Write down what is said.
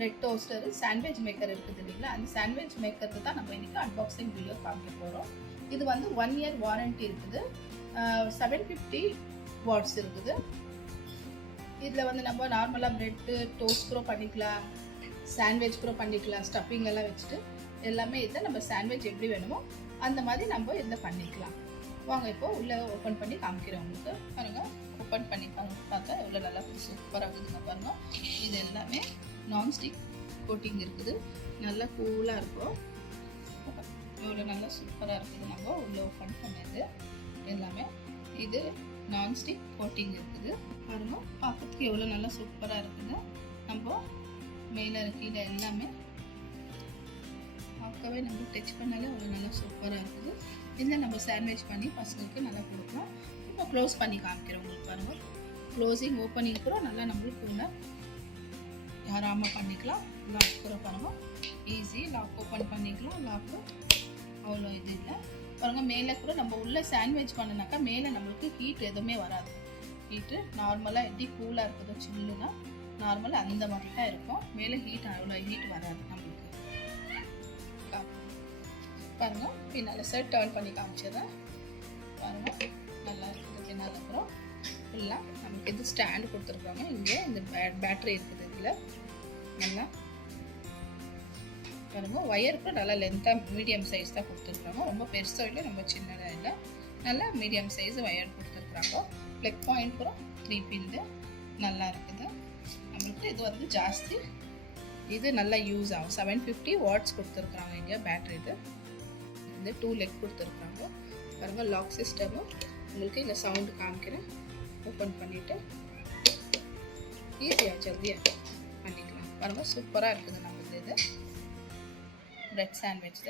Bread toaster, sandwich maker இருக்குது இல்லைங்களா, அந்த சாண்ட்விச் மேக்கருக்கு தான் நம்ம இன்றைக்கி அன்பாக்சிங் வீடியோ காமிக்க போகிறோம். இது வந்து 1 இயர் வாரண்ட்டி இருக்குது. 750 வாட்ஸ் இருக்குது. இதில் வந்து நம்ம நார்மலாக ப்ரெட்டு டோஸ்ட் கூட பண்ணிக்கலாம், சாண்ட்விச் கூட பண்ணிக்கலாம், ஸ்டஃபிங் எல்லாம் வச்சுட்டு எல்லாமே இதில் நம்ம சாண்ட்விச் எப்படி வேணுமோ அந்த மாதிரி நம்ம இதில் பண்ணிக்கலாம். வாங்க இப்போ உள்ளே ஓப்பன் பண்ணி காமிக்கிறேன் உங்களுக்கு. பாருங்கள், ஓப்பன் பண்ணி பார்த்தா எவ்வளோ நல்லா சூப்பராக இருக்குதுங்க. பாருங்கள், இது எல்லாமே நான்ஸ்டிக் கோட்டிங் இருக்குது, நல்லா கூலாக இருக்கும். எவ்வளோ நல்லா சூப்பராக இருக்குது. நம்ம உள்ளே ஓப்பன் பண்ணது எல்லாமே இது நான்ஸ்டிக் கோட்டிங் இருக்குது. பாருங்கள், பார்க்கறதுக்கு எவ்வளோ நல்லா சூப்பராக இருக்குது. நம்ம மேலே கீழே எல்லாமே பார்க்கவே நம்ம டச் பண்ணாலே அவ்வளோ நல்லா சூப்பராக இருக்குது. இதில் நம்ம சாண்ட்விச் பண்ணி பசங்களுக்கு நல்லா கொடுக்கலாம். இப்போ க்ளோஸ் பண்ணி காமிக்கிறோம் உங்களுக்கு. பாருங்கள், க்ளோசிங் ஓப்பனிங் கூட நல்லா நம்மளுக்கு உள்ள யாராமல் பண்ணிக்கலாம். லாக் கூட பாருங்கள், ஈஸி லாக் ஓப்பன் பண்ணிக்கலாம். லாக்கு அவ்வளோ இது இல்லை. பாருங்கள், மேலே கூட நம்ம உள்ளே சாண்ட்விச் பண்ணினாக்கா மேலே நம்மளுக்கு ஹீட் எதுவுமே வராது. ஹீட்டு நார்மலாக எப்படி கூலாக இருக்குதோ சில்லுனா நார்மலாக அந்த மாதிரி தான் இருக்கும். மேலே ஹீட் அவ்வளோ ஹீட் வராது நம்மளுக்கு. பாருங்கள், பின்னால் சார் டர்ன் பண்ணி காமிச்சதேன். பாருங்கள், நல்லா இருக்குது. பின்னால் அப்புறம் ஃபுல்லாக நமக்கு இது ஸ்டாண்டு கொடுத்துருக்காங்க. இங்கே இந்த பேட்ரி இருக்குது. இதில் நல்லா பாருங்கள், ஒயருக்கு நல்லா லென்த்தாக மீடியம் சைஸ் தான் கொடுத்துருக்குறாங்க. ரொம்ப பெருசாக இல்லை, ரொம்ப சின்னதாக இல்லை, நல்லா மீடியம் சைஸ் ஒயர் கொடுத்துருக்குறாங்க. ப்ளக் பாயிண்ட் கூட 3 பின்னு நல்லா இருக்குது. நம்மளுக்கு இது வந்து ஜாஸ்தி, இது நல்லா யூஸ் ஆகும். 750 வாட்ஸ் கொடுத்துருக்குறாங்க. இங்கே பேட்ரி இது 2 லெக் கொடுத்துருக்குறாங்க. பாருங்கள், லாக் சிஸ்டமும் உங்களுக்கு இந்த சவுண்டு காமிக்கிறேன். ஓப்பன் பண்ணிவிட்டு ஈஸியாக ஜல்தியாக பண்ணிக்கலாம். பாருங்கள், சூப்பராக இருக்குது நம்மளுக்கு இது பிரெட் சாண்ட்விச்.